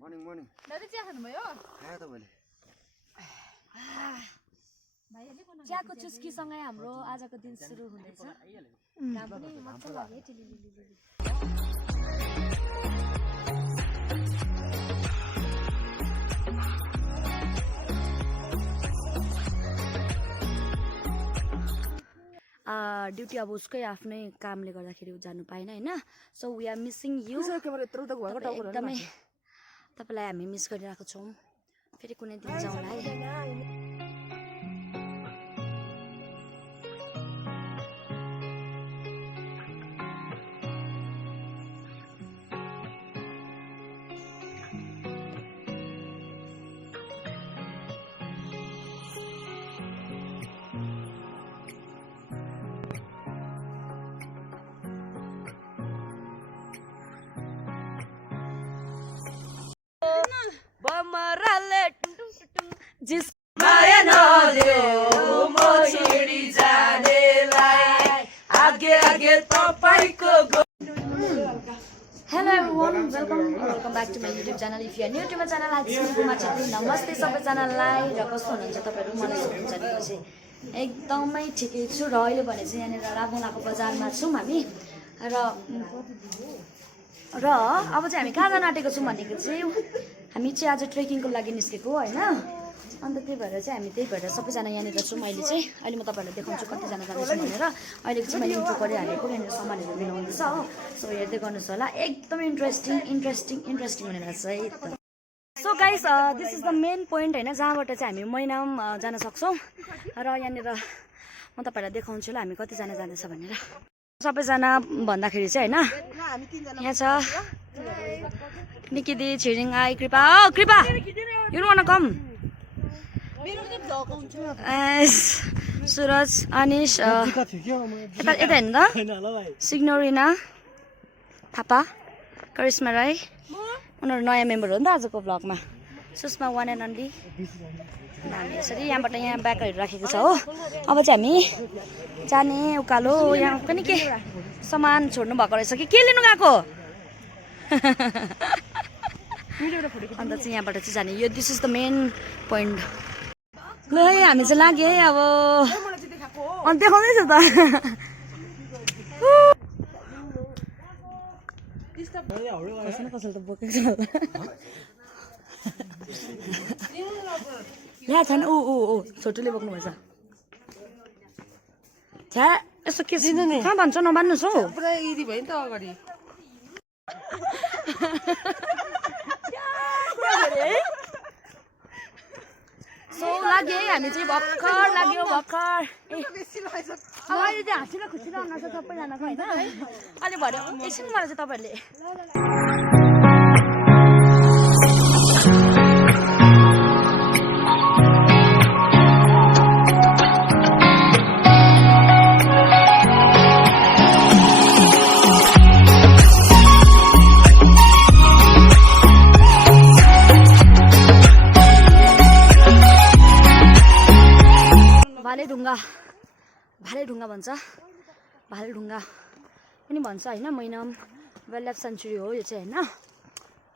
Morning. दादा चिया खानुभयो? खायो त मैले। चियाको चुस्कीसँगै हाम्रो आजको दिन सुरु हुँदैछ। घाम पनि मजा लाग्यो टिलिलिलि। ड्युटी अब उसकै आफ्नै कामले गर्दाखेरि जानु पाएन हैन। So we are missing you. एकदमै तपाईलाई हामी मिस गरिरहेको छौं। फेरि कुनै दिन जाउँला है। जिस माया नदेऊ म छोडी जानेलाई आगे तपाईको Hello everyone, welcome back to my YouTube channel. If you are new to my channel, I am Goma Chettri. Namaste सबैजनालाई र कस्तो हुनुहुन्छ तपाईहरु मलाई सोध्नुहुन्छ भने चाहिँ एकदमै ठिकै छु र अहिले भने चाहिँ यहाँनिर राभङलाको बजारमा छौं हामी र अब चाहिँ हामी कहाँ जान आँटेको छौं भनेको चाहिँ हामी चाहिँ आज ट्रेकिङको लागि निस्केको हैन। अन्त त्यही भएर चाहिँ हामी त्यही भएर सबैजना यहाँनिर छौं। अहिले म तपाईहरुलाई देखाउँछु कतिजना जाँदैछ भनेर। अहिले चाहिँ मैले इन्ट्रो गरिहालेको यहाँनिर सामानहरु मिलाउँदैछ हो। सो हेर्दै गर्नुस् होला, एकदमै इन्ट्रेस्टिङ हुने रहेछ है त। So guys, this is the main point हैन, जहाँबाट चाहिँ हामी मैनाम जान सक्छौं र यहाँनिर म तपाईहरुलाई देखाउँछु ल हामी कतिजना जाँदैछ भनेर। सबैजना भन्दाखेरि चाहिँ हैन, यहाँ छ निकिदी, छिरिङ, आई, Kripa, you don't wanna come? Suraj, Anish, यता हेर्नु त, सिग्नोरिना थापा, करिश्मा राई, उनीहरू नयाँ मेम्बर हो नि त आजको भ्लगमा। Sushma one and only. हामी यसरी यहाँबाट यहाँ ब्यागहरू राखेको छ हो। अब चाहिँ हामी जाने उकालो। यहाँ पनि के सामान छोड्नु भएको रहेछ कि के लिनु गएको? अन्त चाहिँ यहाँबाट चाहिँ जाने। यो this is the main point. ल है हामी चाहिँ लाग्यो है अब। अनि देखाउँदैछु त। कसैले त बोकेको छ। यहाँ छ नि ऊ छोटुले बोक्नु भएछ। छ्या यसो के कहाँ भन्छ नमान्नुहोस् हौ। पुरा इरी भयो नि त अगाडि। सो लाग्यो है हामी चाहिँ भर्खर लाग्यो। अहिले चाहिँ हाँसिलो खुसिलो हुनुहुन्छ सबैजनाको होइन। अहिले भरे एकछिन मलाई चाहिँ तपाईँहरूले भालेढुङ्गा भन्छ। भालेढुङ्गा पनि भन्छ होइन। मैनाम वाइल्ड लाइफ सेन्चुरी हो यो चाहिँ होइन।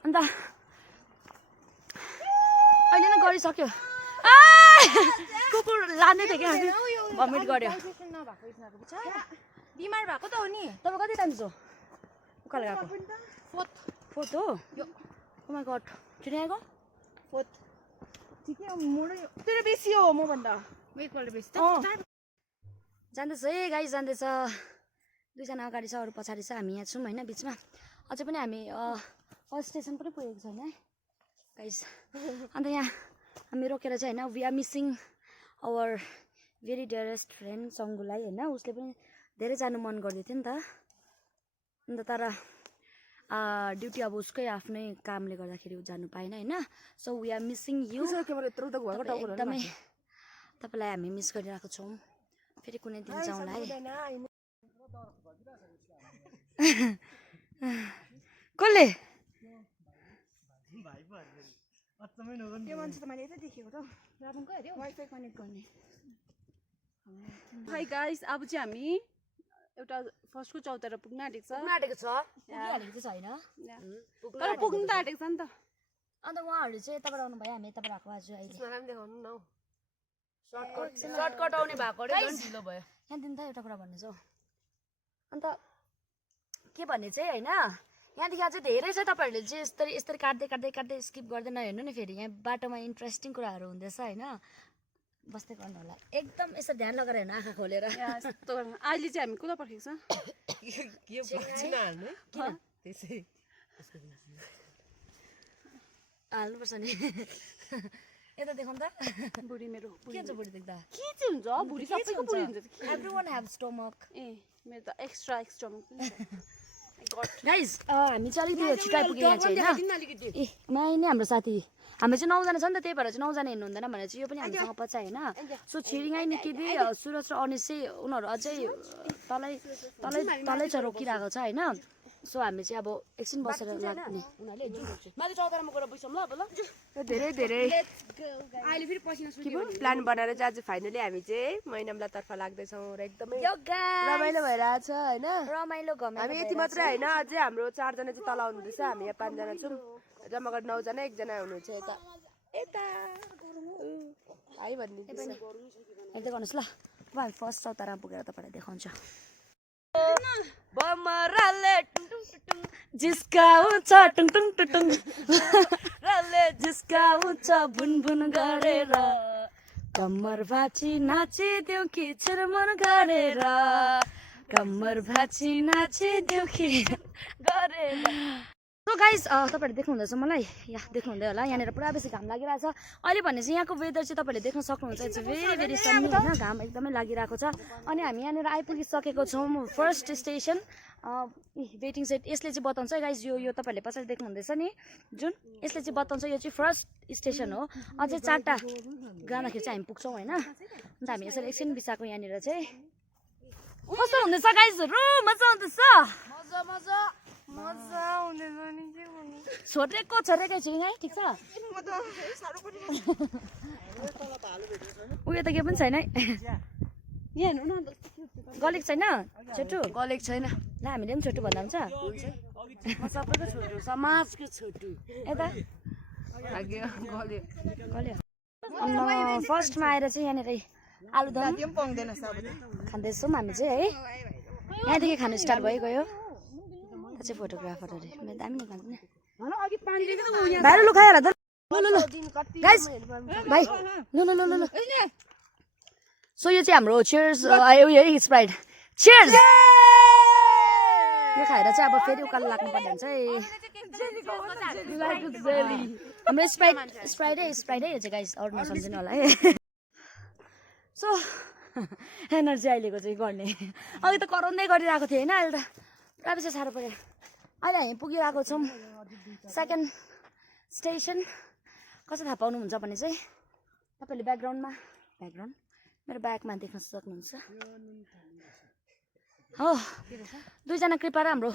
अन्त अहिले नै गरिसक्यो। कुकुर लाँदै थियो क्या, भमिट गर्यो। बिमार भएको त हो नि। तपाईँ कति टाइम छौ उकालो गएको? फोर्थ हो। ओ माय गॉड, चिनाएको? फोर्थ ठिकै हो। मोडै तेरो बेसी हो म भन्दा। वेटबाट बेसी त। जाँदैछ है गाइस, जाँदैछ। दुईजना अगाडि छ, अरू पछाडि छ। हामी यहाँ छौँ होइन बिचमा। अझै पनि हामी फर्स्ट स्टेसन पनि पुगेको छैन है गाइस। अन्त यहाँ हामी रोकेर चाहिँ होइन, we are missing our very dearest friend सङ्गुलाई होइन। उसले पनि धेरै जानु मन गर्दै थियो नि त। अन्त तर ड्युटी अब उसकै आफ्नै कामले गर्दाखेरि जानु पाएन होइन। So we are missing you. एकदमै तपाईलाई हामी मिस गरिरहेको छौँ। फेरि कुनै दिन जाउँला है। कसले? त्यो मान्छे त मैले यतै देखेको त। रावङको हेऱ्यो वाइफाई कनेक्ट गर्ने। हाई गाइस, अब चाहिँ हामी एउटा फर्स्टको चौतारा पुग्न आँटेको छ। पुगिहालेको छ। पुगिहालेको चाहिँ छैन। तर पुग्नु त आँटेको छ नि त। अन्त उहाँहरू चाहिँ यताबाट आउनु भयो हामी यताबाट आएको आज अहिले मलाई पनि देखाउनु न सर्टकट आउने भएको रे झन् ढिलो भयो यहाँदेखि त एउटा कुरा भन्नु छ अन्त के भन्ने चाहिँ होइन यहाँदेखि अझै धेरै छ तपाईँहरूले चाहिँ यसरी यसरी काट्दै स्किप गर्दैन हेर्नु नि फेरि यहाँ बाटोमा इन्ट्रेस्टिङ कुराहरू हुँदैछ होइन बस्दै गर्नु होला एकदम यसो ध्यान लगाएर हेर्नु आँखा खोलेर अहिले चाहिँ हामी कुदा पर्खेको छ हाल्नुपर्छ नि यता देखाउँ त बुढी मेरो के हुन्छ बुढी देख्दा के चाहिँ हुन्छ बुढी सबैको बुढी हुन्छ एभ्रीवन ह्याभ स्टोमक ए मेरो त एक्स्ट्रा गाइज हामी चाहिँ अलिकति छिटो आइपुग्यो यहाँ चाहिँ होइन ए माइ नै हाम्रो साथी हामी चाहिँ 9 जना छ नि त त्यही भएर चाहिँ 9 जना हिँड्नु हुँदैन भनेर चाहिँ यो पनि हामीसँग पछ होइन सो छिरिङाई निकिदी सुरज र अनिस चाहिँ उनीहरू अझै तलै छ रोकिरहेको छ होइन सो हामी चाहिँ अब एकछिन बसेर लाग्ने माथि चौतारामा गएर बसौँ ल अब ल धेरै अहिले फेरि पसिना सुकियो प्लान बनाएर चाहिँ आज फाइनली हामी चाहिँ मैनामला तर्फ लाग्दैछौँ र एकदमै रमाइलो भइरहेको छ होइन रमाइलो हामी यति मात्रै होइन अझै हाम्रो 4 जना चाहिँ तल आउनुहुँदैछ हामी यहाँ 5 जना छौँ जम्मा गरेर 9 जना एकजना हुनुहुन्छ यता है भनिदिन्छ हेर्दै गर्नुहोस् ल अब हामी फर्स्ट चौतारामा पुगेर तपाईँलाई देखाउँछ बमराले जिस्काउँछ टुङ टुङ टुङ रले जिस्काउँछ भुन भुन गरेर कम्मर भाँची नाचिदेऊ कि छिरमन गरेर कम्मर भाँची नाचिदेऊ कि गरेर सो गाइस तपाईँहरूले देख्नुहुँदैछ मलाई यहाँ देख्नुहुँदै होला यहाँनिर पुरा बेसी घाम लागिरहेछ अहिले भने चाहिँ यहाँको वेदर चाहिँ तपाईँहरूले देख्न सक्नुहुन्छ इट्स भेरी भेरी सन्नी होइन घाम एकदमै लागिरहेको छ अनि हामी यहाँनिर आइपुगिसकेको छौँ फर्स्ट स्टेसन वेटिङ सेट यसले चाहिँ बताउँछ गाइस यो तपाईँहरूले पछाडि देख्नुहुँदैछ नि जुन यसले चाहिँ बताउँछ यो चाहिँ फर्स्ट स्टेसन हो अझै 4टा जाँदाखेरि चाहिँ हामी पुग्छौँ होइन अन्त हामी यसरी एकछिन बिसाएको यहाँनिर चाहिँ कस्तो हुँदैछ गाइसहरू मजा आउँदैछ मजा आउँदैछ नि के भन्नु छोटेको छु है ठिक छ उयो त के पनि छैन है यहाँ हेर्नु न गलेको छैन छोटु गलेको छैन ल हामीले पनि छोटु भन्दा हुन्छ सबैको छोटु समाजको छोटु यता गल्यो फर्स्टमा आएर चाहिँ यहाँनिर आलुदम खाँदैछौँ हामी चाहिँ है यहाँदेखि खानु स्टार्ट भइगयो चाहिँ फोटोग्राफर अरे मैले दामी निकाल्छु नि भाइ लु खाएर ल गाइस भाइ ल सो यो चाहिँ हाम्रो चियर्स उयो स्प्राइट चियर्स यो खाएर चाहिँ अब फेरि उकालो लाग्नु पर्ने हुन्छ है हाम्रो स्प्राइट है यो चाहिँ गाइस अरू नसम्झिनु होला है सो एनर्जी अहिलेको चाहिँ गर्ने अघि त कराउँदै गरिरहेको थिएँ होइन अहिले त पुरा बेसी साह्रो पऱ्यो अहिले हामी पुगिरहेको छौँ सेकेन्ड स्टेसन कसो थाहा पाउनुहुन्छ भने चाहिँ तपाईँहरूले ब्याकग्राउन्ड मेरो ब्यागमा देख्न सक्नुहुन्छ हो 2 जना कृपा र हाम्रो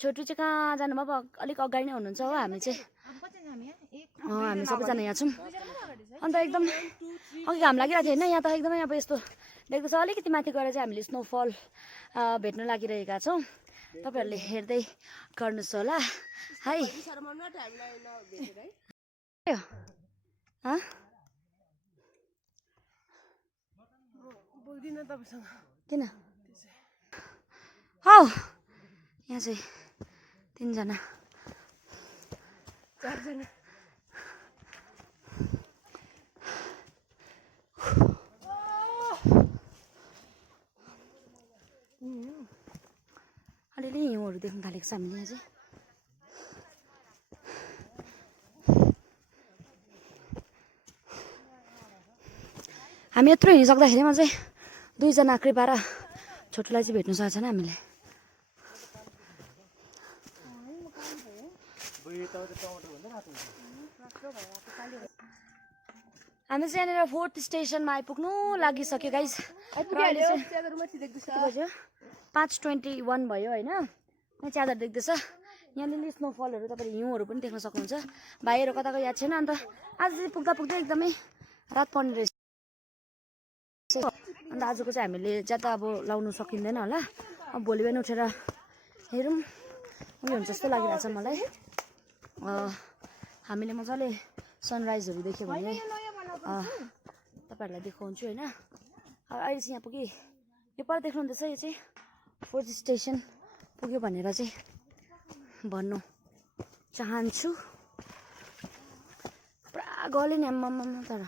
छोटु चाहिँ कहाँ जानुभयो अब अलिक अगाडि नै हुनुहुन्छ हो हामी चाहिँ हामी सबैजना यहाँ छौँ अन्त एकदम अघि घाम लागिरहेको थियो होइन यहाँ त एकदमै अब यस्तो देख्दैछ अलिकति माथि गएर चाहिँ हामीले स्नोफल भेट्न लागिरहेका छौँ तपाईँहरूले हेर्दै गर्नुहोस् होला है किन हौ यहाँ चाहिँ 3 जना 4 जना अलिअलि हिउँहरू देख्न थालेको छ हामीले यहाँ चाहिँ हामी यत्रो हिँडिसक्दाखेरिमा चाहिँ 2 जना कृपा र छोटुलाई चाहिँ भेट्नु सकेको छैन हामीले हामी चाहिँ यहाँनिर 4th स्टेसनमा आइपुग्नु लागिसक्यो गाइस 5:21 भयो होइन यहाँ च्यादर देख्दैछ यहाँनिर स्नोफलहरू तपाईँले हिउँहरू पनि देख्न सक्नुहुन्छ भाइहरू कताको याद छैन अन्त आज चाहिँ पुग्दा एकदमै रात पर्ने रहेछ अन्त आजको चाहिँ हामीले ज्यादा अब लाउनु सकिँदैन होला अब भोलि बिहान उठेर हेरौँ उयो हुन्छ जस्तो लागिरहेछ मलाई हामीले मजाले सनराइजहरू देख्यो भने तपाईँहरूलाई देखाउँछु होइन। अहिले चाहिँ यहाँ पुगेँ, यो पर देख्नुहुँदैछ, यो चाहिँ 4th स्टेसन पुग्यो भनेर चाहिँ भन्नु चाहन्छु। पुरा गल्यो नि आम्मामा, तर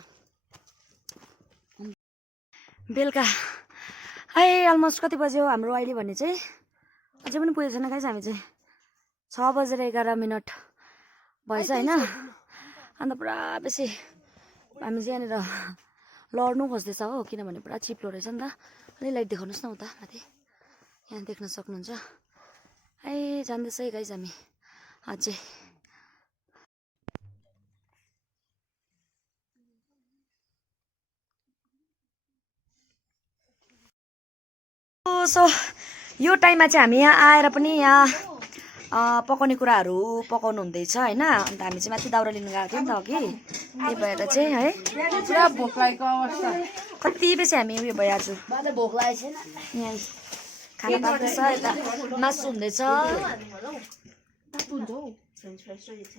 बेलुका अलमोस्ट कति बज्यो हाम्रो अहिले भने चाहिँ अझै पनि पुगेको छैन गाइस। हामी चाहिँ 6:11 भएछ होइन। अन्त पुरा बेसी हामी चाहिँ यहाँनिर लड्नु खोज्दैछ हो, किनभने पुरा चिप्लो रहेछ नि त। अलि लाइट देखाउनुहोस् न उता माथि, यहाँ देख्न सक्नुहुन्छ। जाँदैछ है गाइस हामी अझै। सो यो टाइममा चाहिँ हामी यहाँ आएर पनि यहाँ पकाउने कुराहरू पकाउनु हुँदैछ होइन। अन्त हामी चाहिँ माथि दाउरा लिनु गएको थियौँ नि त अघि, त्यही भएर चाहिँ है पुरा भोक लागेको अवस्था। कति बेसी हामी उयो भइहाल्छु। भोक लागेको छैन, यहाँ खाना पाक्दैछ, यता मासु हुँदैछ।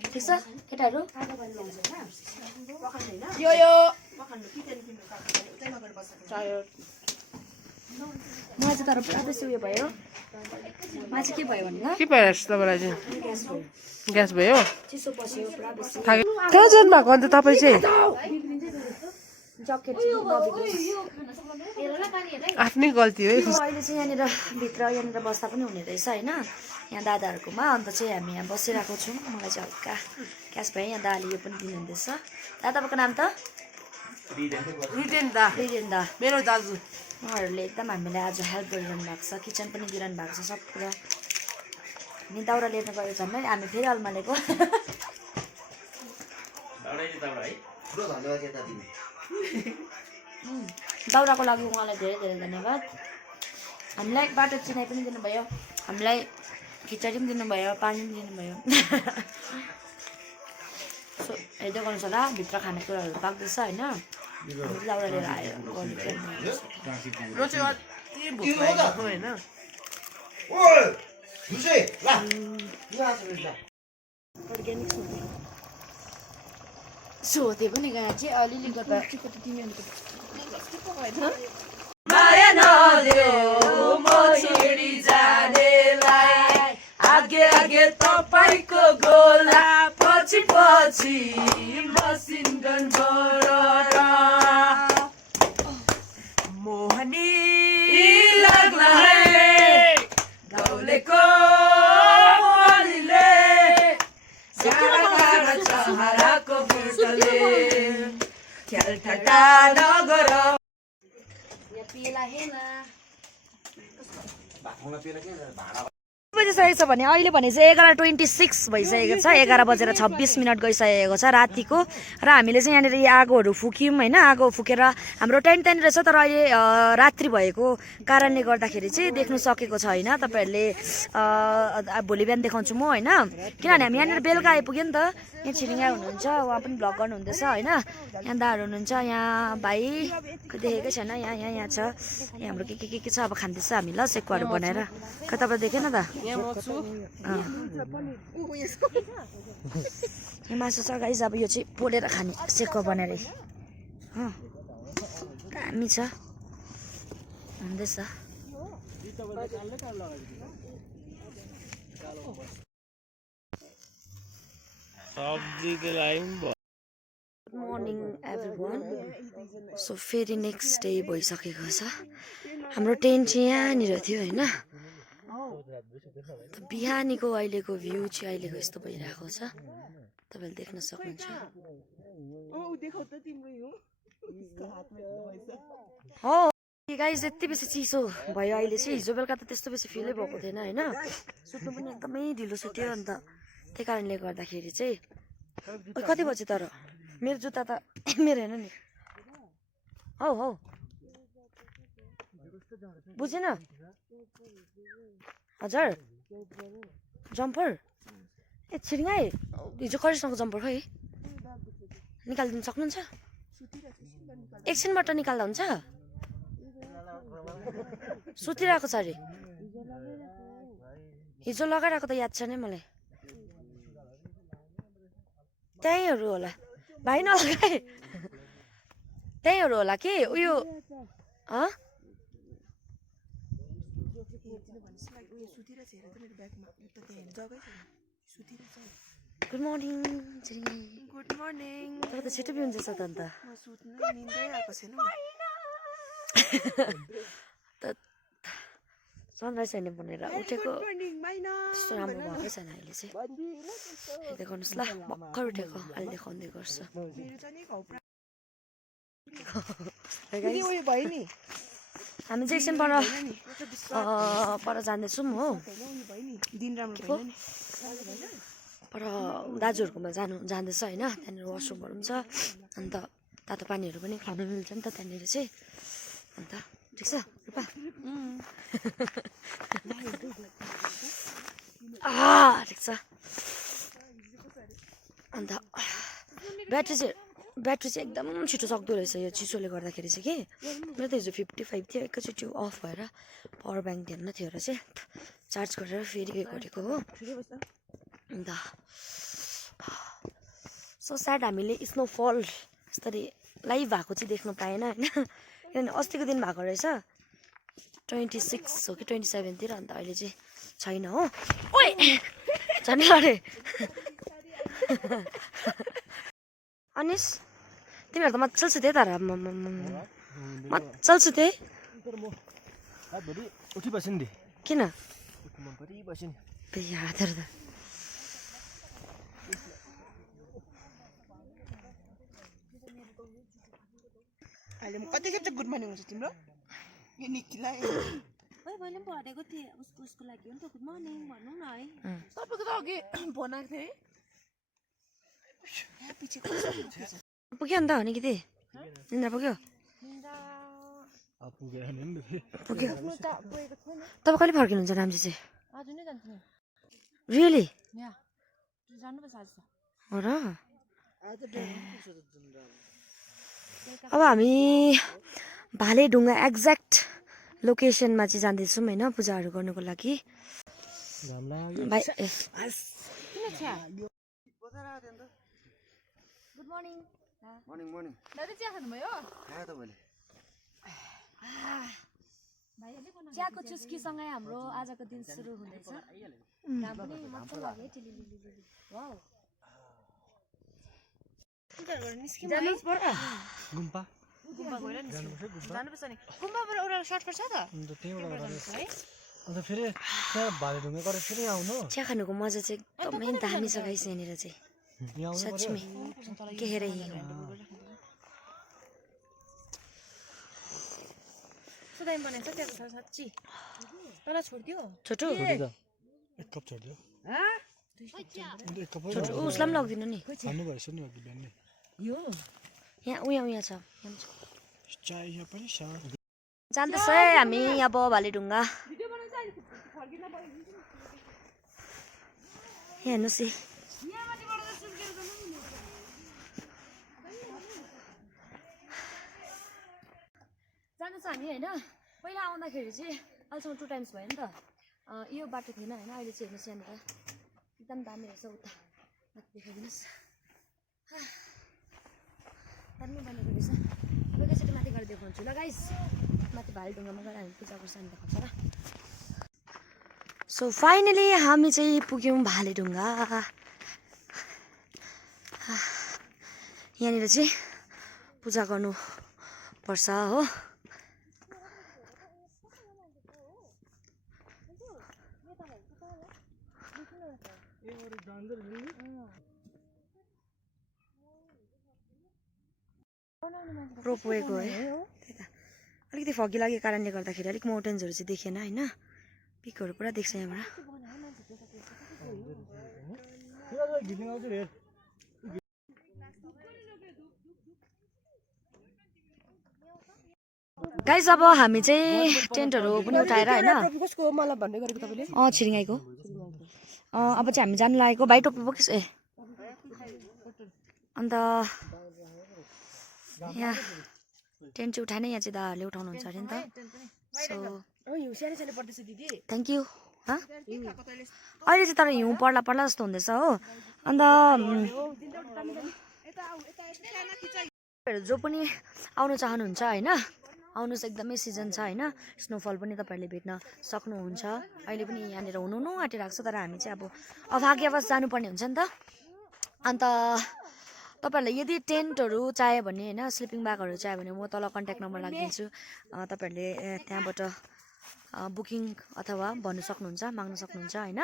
ठिक छ केटाहरू, मलाई चाहिँ तर पुरा बेसी उयो भयो। मलाई चाहिँ के भयो भन्दा के भइरहेको छ तपाईँलाई चाहिँ? ग्यास भयो, चिसो पस्यो पुरा बेसी। कहाँ जानु भएको अन्त तपाईँ चाहिँ? ज्याकेट आफ्नै गल्ती हो। अहिले चाहिँ यहाँनिर भित्र यहाँनिर बस्दा पनि हुने रहेछ होइन, यहाँ दादाहरूकोमा। अन्त चाहिँ हामी यहाँ बसिरहेको छौँ। मलाई चाहिँ हल्का ग्यास भयो। यहाँ दाले यो पनि दिनुहुँदैछ। दादा तपाईँको नाम त? रिटेन दा, मेरो दाजु। उहाँहरूले एकदम हामीलाई आज हेल्प गरिरहनु भएको छ, किचन पनि दिइरहनु भएको छ, सब कुरा। अनि दाउरा लिएर गएर झन् हामी फेरि अल्मालेको। दाउराको लागि उहाँलाई धेरै धेरै धन्यवाद। हामीलाई बाटो चिनाइ पनि दिनुभयो, हामीलाई खिचडी पनि दिनुभयो, पानी पनि दिनुभयो। सो हेर्दै गर्नुहोस् होला, भित्र खानेकुराहरू पाक्दैछ होइन। दाउरा लिएर आयो सो त्यो पनि गएर चाहिँ अलिअलि गर्दा माया नदेऊ म छोडी जानेलाई, आगे आगे तपाईँको गोला, पछि पछि मसिन गन मोहनी लाग्ला है गाउँलेको अलिले, चहराको बुटले ख्याल ठट्टा नगर। बजिसकेको छ भने अहिले भने चाहिँ 11:26 भइसकेको छ। 11:26 गइसकेको छ रातिको। र हामीले चाहिँ यहाँनिर आगोहरू फुक्यौँ होइन। आगो फुकेर हाम्रो टेन्ट त्यहाँनिर रहेछ, तर अहिले रात्रि भएको कारणले गर्दाखेरि चाहिँ देख्नु सकेको छैन। तपाईँहरूले भोलि बिहान देखाउँछु म होइन, किनभने हामी यहाँनिर बेलुका आइपुग्यो नि त। यहाँ छिरिङ्गा हुनुहुन्छ, उहाँ पनि भ्लग गर्नुहुँदैछ होइन। यहाँ दाहरू हुनुहुन्छ, यहाँ भाइ देखेकै छैन, यहाँ छ। यहाँ हाम्रो के छ अब खाँदैछ हामी ल, सेकुवाहरू बनाएर। खै तपाईँ देखेन त? मासु छ गाइस, अब यो चाहिँ पोलेर खाने सेकुवा बनाएर दामी छ हुँदैछ। Good morning everyone. सो फेरि नेक्स्ट डे भइसकेको छ। हाम्रो टेन्ट चाहिँ यहाँनिर थियो होइन। बिहानीको अहिलेको भ्यू चाहिँ अहिलेको यस्तो भइरहेको छ, तपाईँले देख्न सक्नुहुन्छ। हो गाइस, यति बेसी चिसो भयो अहिले चाहिँ। हिजो बेलुका त त्यस्तो बेसी फिलै भएको थिएन होइन। सुत्नु पनि एकदमै ढिलो सुत्यो। अन्त त्यही कारणले गर्दाखेरि चाहिँ कति बज्यो तर मेरो जुत्ता त मेरो हेर्नु नि। हौ बुझेन हजुर? जम्पर ए छिरिङै, हिजो करिस्माको जम्पर खै निकालिदिनु सक्नुहुन्छ? एकछिनबाट निकाल्दा हुन्छ? सुतिरहेको छ अरे, हिजो लगाइरहेको त याद छ नै मलाई। त्यहीँहरू होला भाइ नलगाए त्यहीँहरू होला कि उयो गुड मर्निङ गुड मर्निङ तर त छिटो बिउन्छ त अन्त सनराइज हेर्ने भनेर उठेको त्यस्तो राम्रो भएकै छैन अहिले चाहिँ हेर्दै गर्नुहोस् ल भर्खर उठेको अहिले देखाउँदै गर्छ हामी चाहिँ एकछिन पर जाँदैछौँ हो पर दाजुहरूकोमा जाँदैछ होइन त्यहाँनिर वासरुमहरू पनि छ अन्त तातो पानीहरू पनि खानु मिल्छ नि त त्यहाँनिर चाहिँ अन्त ठिक छ रूपा ठिक छ अन्त ब्याट्री चाहिँ एकदम छिटो सक्दो रहेछ यो चिसोले गर्दाखेरि चाहिँ कि मेरो त हिजो 55 थियो एकैचोटि अफ भएर पावर ब्याङ्क ध्यान थियो र चाहिँ चार्ज गरेर फेरि गरेको हो अन्त सो स्याड हामीले स्नोफल यस्तरी लाइभ भएको चाहिँ देख्न पाएन होइन किनभने अस्तिको दिन भएको रहेछ 26 हो कि 27 तिर अन्त अहिले चाहिँ छैन हो ओइ झन् लडे अनिस तिमीहरू त मजाल सुते तर मजाल सुते किन अहिले म कति खेप गुड मर्निङ हुन्छ तिम्रो यो निकिलाई ओइ मैले पनि भनेको थिएँ उसको लागि हो नि त गुड मर्निङ भन्नु न है तपाईको त अघि फोन आएको थियो पुग्यो अन्त हो नि कि त्यही निन्द्रा पुग्यो तपाईँ कहिले फर्किनुहुन्छ रामजी चाहिँ आज नै जान्छु नि रियली जानुपर्छ आज हो र अब हामी भालेढुङ्गा एक्ज्याक्ट लोकेसनमा चाहिँ जाँदैछौँ होइन पूजाहरू गर्नुको लागि गुड मर्निङ मर्निङ दादा चिया खानुभयो खायो तपाईँले चियाको चुस्कीसँगै हाम्रो आजको दिन सुरु हुँदैछ घाम पनि मजा लाग्यो वाउ गुम्पा जानुपर्छ नि गुम्बाबाट एउटा सर्टकट छ त अन्त अन्त फेरि त्यहाँ भालेढुङ्गा गरेर फेरि आउनु चिया खानुको मजा चाहिँ एकदमै दामी छ गाइस यहाँनिर चाहिँ सच्चीमै के हेरे सुदाइ बनाएको छ त्यहाँ साँच्ची तल छोडिदियो छोटो एक कप छोडिदियो उसलाई पनि लगिदिनु नि खानु भएछ नि अघि बिहान यहाँ उहाँ छ चिया पनि छ जाँदैछ है हामी अब भालेढुङ्गा हेर्नुहोस् है जाँदैछ हामी होइन पहिला आउँदाखेरि चाहिँ अहिलेसम्म 2 टाइम्स भयो नि त यो बाटो थिएन होइन अहिले चाहिँ हेर्नुहोस् यहाँनिर एकदम दामी रहेछ उता माथि देखाइदिनुहोस् दामी बनेको रहेछ एकैचोटि माथि गएर देखाउँछु ल गाइस माथि भालेढुङ्गामा गएर हामी पूजा गर्छ अनि देखाउँछ र सो फाइनली हामी चाहिँ पुग्यौँ भालेढुङ्गा यहाँनिर चाहिँ पूजा गर्नुपर्छ हो रोपवेको है त्यही त अलिकति फगी लागेको कारणले गर्दाखेरि अलिक माउन्टेन्सहरू चाहिँ देखेन होइन पिकहरू पुरा देख्छ यहाँबाट गाइस अब हामी चाहिँ टेन्टहरू पनि उठाएर होइन छिरिङाईको अब चाहिँ हामी जानु लागेको भाइ टोपी बोकिस् ए अन्त यहाँ टेन्ट चाहिँ उठाएन यहाँ चाहिँ दाहरूले उठाउनुहुन्छ अरे नि त सो थ्याङ्क यू अहिले चाहिँ तर हिउँ पर्ला पर्ला जस्तो हुँदैछ हो। अन्त जो पनि आउनु चाहनुहुन्छ होइन, आउनुहोस्, एकदमै सिजन छ होइन। स्नोफल पनि तपाईँहरूले भेट्न सक्नुहुन्छ। अहिले पनि यहाँनिर हुनु आँटिरहेको छ, तर हामी चाहिँ अब अभाग्यवश जानुपर्ने हुन्छ नि त। अन्त तपाईँहरूलाई यदि टेन्टहरू चाहियो भने होइन, स्लिपिङ ब्यागहरू चाहियो भने म तल कन्ट्याक्ट नम्बर राखिदिन्छु। तपाईँहरूले त्यहाँबाट बुकिङ अथवा भन्नु सक्नुहुन्छ, माग्नु सक्नुहुन्छ होइन।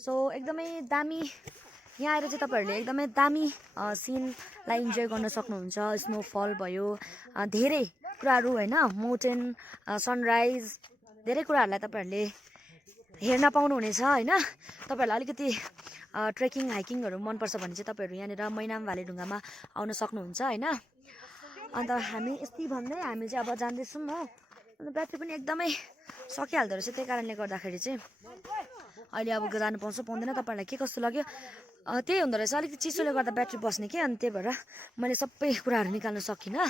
सो एकदमै दामी यहाँ आएर चाहिँ तपाईँहरूले एकदमै दामी सिनलाई इन्जोय गर्न सक्नुहुन्छ। स्नोफल भयो, धेरै कुराहरू होइन, माउन्टेन सनराइज, धेरै कुराहरूलाई तपाईँहरूले हेर्न पाउनुहुनेछ होइन। तपाईँहरूलाई अलिकति ट्रेकिङ हाइकिङहरू मनपर्छ भने चाहिँ तपाईँहरू यहाँनिर मैनाम भालेढुङ्गामा आउन सक्नुहुन्छ होइन। अन्त हामी यस्तै भन्दै हामी चाहिँ अब जाँदैछौँ हो। अन्त ब्याट्री पनि एकदमै सकिहाल्दो रहेछ, त्यही कारणले गर्दाखेरि चाहिँ अहिले अब जानु पाउँछ पाउँदैन तपाईँहरूलाई के कस्तो लाग्यो। त्यही हुँदो रहेछ, अलिकति चिसोले गर्दा ब्याट्री बस्ने कि, अनि त्यही भएर मैले सबै कुराहरू निकाल्न सकिनँ।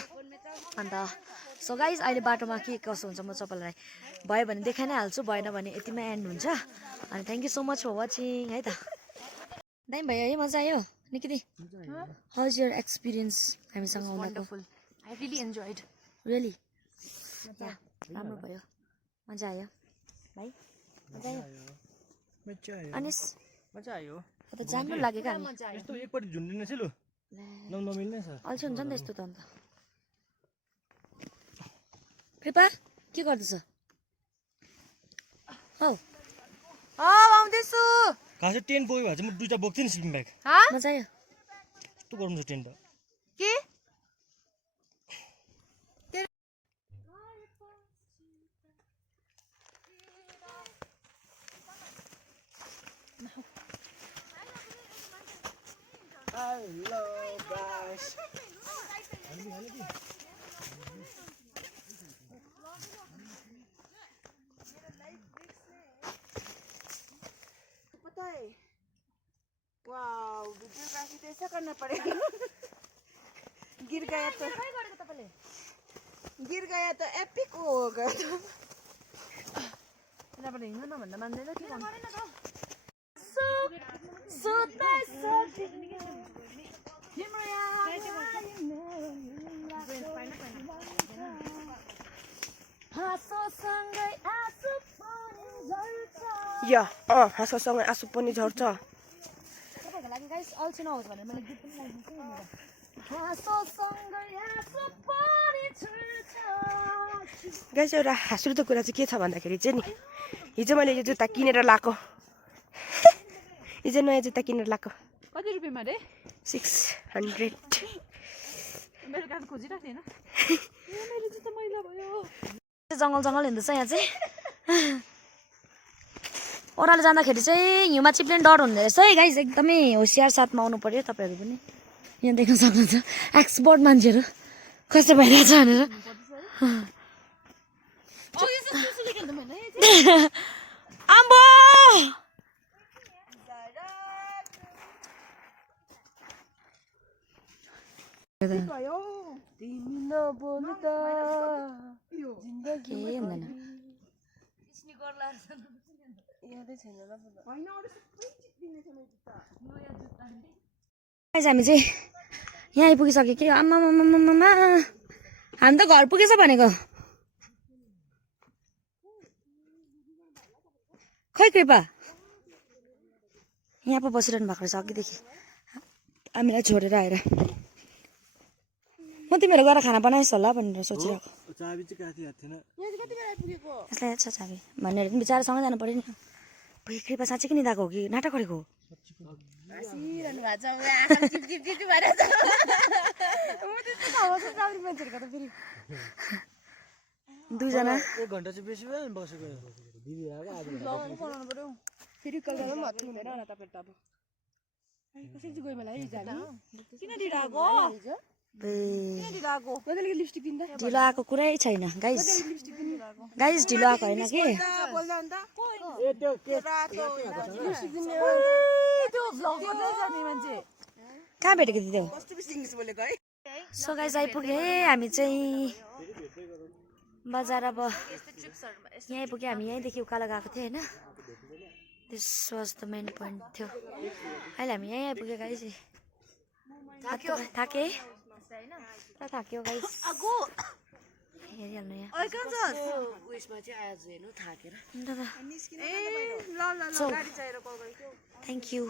अन्त सो गाइज अहिले बाटोमा के कसो हुन्छ म सबैलाई भयो भने देखाइ नै हाल्छु, भएन भने यतिमै एन्ड हुन्छ। अनि thank you so much for watching है त। दामी भयो है, मजा आयो निकिति? हाउ इज योर एक्सपिरियन्स हामीसँग आउनुको? I really enjoyed. रियली राम्रो भयो, मजा आयो भाइ, मजा आयो। अनिस मजा आयो। त जानु लागेको हामी, यस्तो एकपट्टि झुन्डिने छ लु, नमिल्ने छ। अल्छी हुन्छ नि त यस्तो त। अन्त कृपा के गर्दैछ? हौ आउँदैछु। खासै टेन्ट बोक्यो भए चाहिँ म 2टा बोक्थेँ नि स्लिपिङ ब्याग। मजा आयो। यस्तो गर्नु छ टेन्ट। के हेलो गाइस। पता है, वाओ वीडियोग्राफी तो ऐसा करना पड़ेगा। गिर गया तो एपिक होगा। यताबाट हिँड्नु न भन्दा मान्दैन के गर्नु। या हाँसोसँगै आँसु पनि झर्छ। तपाईँको लागि गाइस अल्छी नहोस् भनेर मैले गीत पनि लगाइदिन्छु यहाँनिर। गाइस एउटा हाँसुर्दो कुरा चाहिँ के छ भन्दाखेरि चाहिँ नि, हिजो मैले यो जुत्ता किनेर लाएको, हिजो नयाँ जुत्ता किनेर लाएको। कति रुपियाँमा रे? 600। मेरो काज खोजिरहेको थिएन। मेरो जुत्ता मैला भयो। जङ्गल हिँड्दैछ यहाँ चाहिँ। ओह्रालो जाँदाखेरि चाहिँ हिउँमा चिप्लिने डर हुँदो रहेछ है गाइस, एकदमै होसियार साथमा आउनु पर्यो। तपाईँहरू पनि यहाँ देख्न सक्नुहुन्छ एक्सपर्ट मान्छेहरू कस्तो भइरहेछ भनेर। आम्बो के हुँदैन। हामी चाहिँ यहाँ आइपुगिसक्यो कि, आमा हामी त घर पुगेछ भनेको। खै कृपा यहाँ पो बसिरहनु भएको रहेछ अघिदेखि हामीलाई छोडेर आएर। म तिमीहरू गएर खाना बनाइस् होला भनेर सोचिरहेको। चाबी चाहिँ कहाँ थियो थिएन। यसलाई याद छ चाबी भनेर पनि बिचारा सँगै जानु पऱ्यो नि। भाइ कृपा साँच्चै कि निदाएको हो कि नाटक गरेको हो? दुईजना 1 घन्टा चाहिँ बेसी भयो नि बसेको। दिदी आएको आज फेरि कलकत्तामा पनि हत्तु हुँदैन होला तपाईहरु त। अब कसरी चाहिँ गयो मलाई रिजा किन ढिलो आएको? ढिलो आएको कुरै छैन गाइस, ढिलो आएको होइन कि। कहाँ भेटेको थियो त्यो? सो गाइस आइपुग्यो है हामी चाहिँ बजार। अब यहाँ आइपुग्यो हामी, यहीँदेखि उकालो गएको थियो होइन। This was the main point थियो अहिले हामी यहीँ आइपुग्यो गाइस थाक्यो थाके पुरा थाक्यो गाइस हेरिहाल्नु यहाँ उयसमा चाहिँ आज हेर्नु थाकेर दादा ल ल ल गाडी चाहिएर कल गरेको थ्याङ्क यू